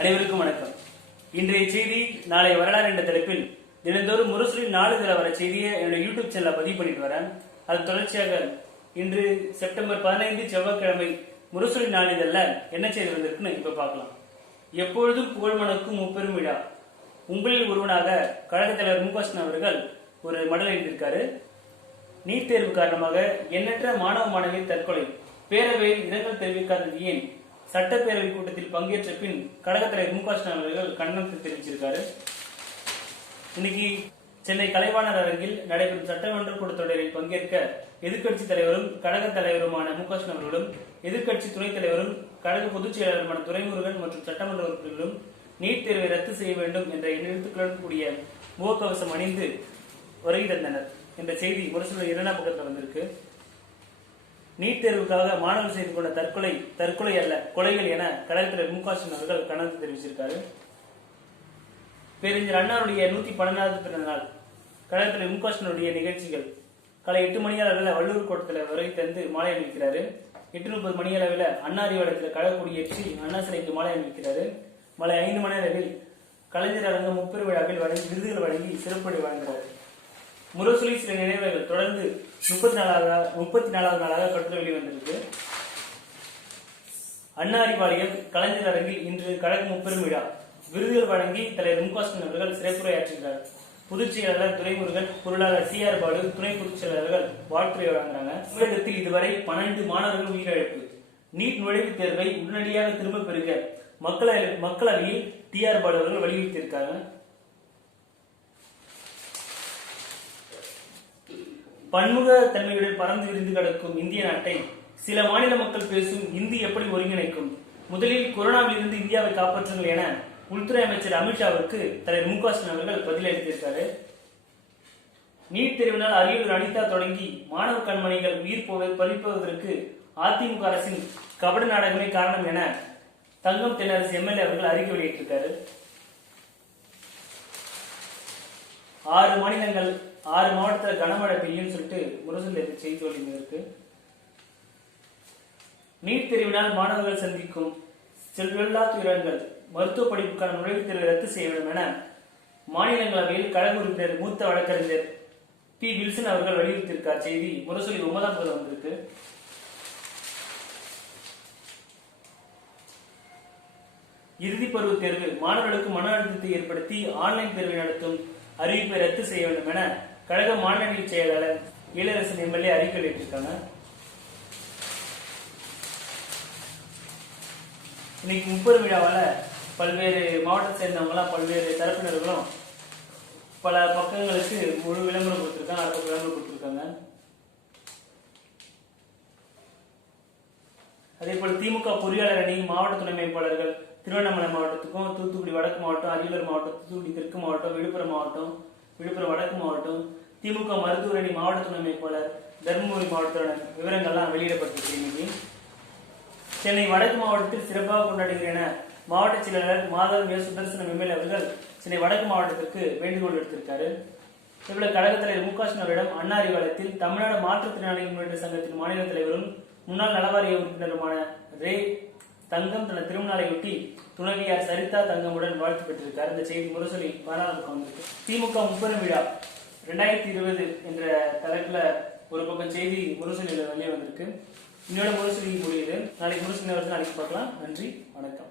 அனைவருக்கும் வணக்கம். இன்றைய செய்தி நாளை வரலாறு என்ற தலைப்பில் தினந்தோறும் முரசுரின் நாளிதழ வர செய்தியை என்னுடைய யூடியூப் சேனல பதிவு பண்ணிட்டு வரேன். அது தொடர்ச்சியாக இன்று செப்டம்பர் பதினைந்து செவ்வாய்க்கிழமை முரசுரின் நாளிதழ்ல என்ன செய்தி வந்திருக்குன்னு இப்ப பார்க்கலாம். எப்பொழுதும் புகழ்மனுக்கும் முப்பெரும் விழா. உங்களில் ஒருவனாக கழக தலைவர் மு அவர்கள் ஒரு மடல் எழுதியிருக்காரு நீட் தேர்வு காரணமாக எண்ணற்ற மாணவ மாணவியர் தற்கொலை. பேரவையில் இரங்கல் தெரிவிக்காதது ஏன்? சட்டப்பேரவை கூட்டத்தில் பங்கேற்ற பின் கழகத்தலைவர் மு க ஸ்டாலின் அவர்கள் கண்டனத்தை தெரிவிச்சிருக்காரு. இன்னைக்கு சென்னை கலைவாணர் அரங்கில் நடைபெறும் சட்டமன்ற கூட்டத்தொடரில் பங்கேற்க எதிர்க்கட்சி தலைவரும் கழக தலைவருமான மு க ஸ்டாலின் அவர்களும் எதிர்க்கட்சி துணைத் தலைவரும் கழக பொதுச் செயலாளருமான துரைமுருகன் மற்றும் சட்டமன்ற உறுப்பினர்களும் நீட் தேர்வை ரத்து செய்ய வேண்டும் என்ற எழுத்துக்களுடன் கூடிய முகக்கவசம் அணிந்து வருகை தந்தனர். என்ற செய்தி முரசொலி இரண்டாம் பக்கத்தில் வந்திருக்கு. நீட் தேர்வுக்காக மாணவர் செய்து கொண்ட தற்கொலை தற்கொலை அல்ல கொலைகள் என கழகத்தினர் மு அவர்கள் கண்டனத்தை தெரிவிச்சிருக்காரு. பேரறிஞர் அண்ணாருடைய நூத்தி பன்னெண்டாவது பிறந்த நாள் கழகத்தில் முகாசனுடைய நிகழ்ச்சிகள். காலை எட்டு மணி அளவில் வள்ளூர் கோட்டத்தில் வருகை தந்து மாலை அணிவிக்கிறாரு. எட்டு முப்பது மணி அளவில் அண்ணா வடத்தில் கழக ஏற்றி அண்ணா சிலைக்கு மாலை அணிவிக்கிறாரு. மாலை ஐந்து மணி அளவில் கலைஞர் அரங்கம் முப்பெரு விழாவில் வழங்கி விருதுகள் வழங்கி சிறப்புரை வழங்குகிறார் முரசொலி சில நினைவுகள் தொடர்ந்து முப்பத்தி நாலாவது முப்பத்தி நாலாவது நாளாக கட்டுரை வெளிவந்திருக்கு. அண்ணா கலைஞர் அரங்கில் இன்று கழக முப்பெரும் விழா. விருதுகள் வழங்கி தலைவர் மு அவர்கள் சிறப்புரையாற்றுகிறார். பொதுச் செயலாளர் துரைமுருகன் பொருளாளர் சி ஆர் பாலு துணை பொதுச் செயலாளர்கள் வாழ்த்துறை வழங்குறாங்க. தமிழகத்தில் இதுவரை பன்னெண்டு மாணவர்கள் உயிரிழப்பு. நீட் நுழைவுத் தேர்வை உடனடியாக திரும்ப பெறுக. மக்களவை மக்களவையில் டி ஆர் பாலு அவர்கள் வலியுறுத்தியிருக்காங்க. பன்முக தன்மையுடன் பறந்து விரிந்து கிடக்கும் இந்திய நாட்டை சில மாநில மக்கள் பேசும் இந்தி எப்படி ஒருங்கிணைக்கும்? முதலில் கொரோனாவில் இருந்து இந்தியாவை காப்பாற்றுங்கள் என உள்துறை அமைச்சர் அமித்ஷாவுக்கு தலைவர் மு க ஸ்டாலின் அவர்கள் பதிலளித்திருக்காரு நீட் தேர்வினால் அரியலூர் அனிதா தொடங்கி மாணவ கண்மணிகள் உயிர் போவதை பறிப்பதற்கு அதிமுக அரசின் கபட நாடகமே காரணம் என தங்கம் தென்னரசு எம்எல்ஏ அவர்கள் அறிக்கை வெளியிட்டிருக்காரு. ஆறு மாநிலங்கள் ஆறு மாவட்டத்தில் கனமழை பெய்யும் சொல்லிட்டு முரசு செய்தி வெளியிருக்கு நீட் தெரிவினால் மாணவர்கள் சந்திக்கும் செல்வெல்லா துயரங்கள் மருத்துவ படிப்புக்கான நுழைவுத் தேர்வை ரத்து செய்ய வேண்டும் என மாநிலங்களவையில் கழக உறுப்பினர் மூத்த வழக்கறிஞர் பி. வில்சன் அவர்கள் வலியுறுத்தியிருக்கார். செய்தி முரசொலி ஒன்பதாம் பதில் வந்திருக்கு. இறுதிப்பருவ தேர்வு மாணவர்களுக்கு மன அழுத்தத்தை ஏற்படுத்தி ஆன்லைன் தேர்வை நடத்தும் அறிவிப்பை ரத்து செய்ய வேண்டும் என கழக மாநில செயலாளர் இளரசன் எம்எல்ஏ அறிக்கை வெளியிட்டிருக்காங்க. இன்னைக்கு முப்பது விழாவால பல்வேறு மாவட்டத்தை சேர்ந்தவங்களாம் பல்வேறு தரப்பினர்களும் பல பக்கங்களுக்கு முழு விளம்பரம் கொடுத்துருக்காங்க அரை விளம்பரம் கொடுத்துருக்காங்க. அதே போல் திமுக பொறியாளர் அணி மாவட்ட துணை மேம்பாளர்கள் திருவண்ணாமலை மாவட்டத்துக்கும் தூத்துக்குடி வடக்கு மாவட்டம் அரியலூர் மாவட்டம் தூத்துக்குடி தெற்கு மாவட்டம் விழுப்புரம் மாவட்டம் விழுப்புரம் வடக்கு மாவட்டம் திமுக மருத்துவர் அணி மாவட்ட துணை மேம்பாளர் தருமபுரி மாவட்டத்தோட விவரங்கள்லாம் வெளியிடப்பட்டிருக்கு இன்னைக்கு சென்னை வடக்கு மாவட்டத்தில் சிறப்பாக கொண்டாடுகிறேன் என மாவட்ட செயலாளர் மாதவ் எஸ் சுதர்சனம் எம்எல்ஏ அவர்கள் சென்னை வடக்கு மாவட்டத்திற்கு வேண்டுகோள் எடுத்திருக்காரு இவ்வளவு கழக தலைவர் மு க ஸ்டாலின் அவரிடம் அண்ணா அறிவாலயத்தில் தமிழ்நாடு மாற்றுத்திறனாளிகள் முன்னேற்ற சங்கத்தின் மாநில தலைவரும் முன்னாள் நலவாரிய உறுப்பினருமான ரே தங்கம் தனது திருமணாலையொட்டி துணைவியார் சரிதா தங்கமுடன் வாழ்த்து பெற்றிருக்கார். இந்த செய்தி முரசொலி பாராளுமன்றம் வந்திருக்கு திமுக முப்பெரும் விழா ரெண்டாயிரத்தி இருபது என்ற தலைப்புல ஒரு பக்கம் செய்தி முரசொலியில வெளியே வந்திருக்கு. இன்னொரு முரசொலி முடியுது. நாளைக்கு முரசொலி வருது. நாளைக்கு பார்க்கலாம். நன்றி. வணக்கம்.